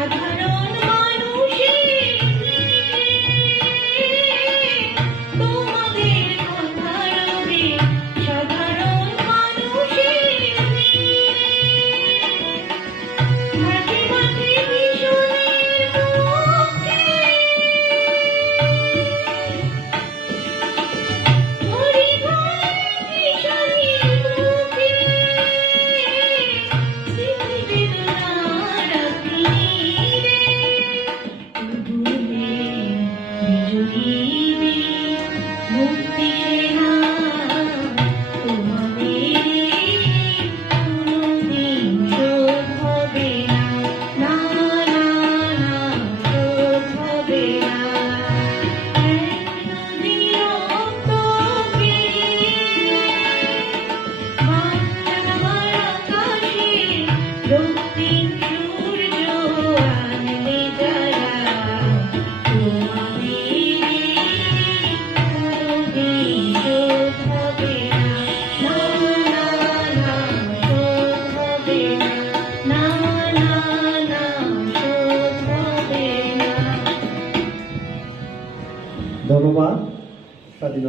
সাধারণ মানুষের তোমাদের কথা রবে সাধারণ মানুষের মাঝে মাঝে ভীষণের মুখে ঘড়ি ঘড়ি ভীষণের মুখে স্মৃতিবেদনার তীরে উদুলে বিজয়ী মুক্তি সেনা তোমাদের কোনদিন শোধ হবে না, না, না, শোধ হবে না। এক নদীর রক্ত পেরিয়ে বাংলার আকাশে রক্তিম সূর্য আনলে যারা তোমাদের কোনদিন শোধ হবে না, না, না, শোধ হবে না, না, না, শোধ হবে না। ধন্যবাদ স্বাধীনতা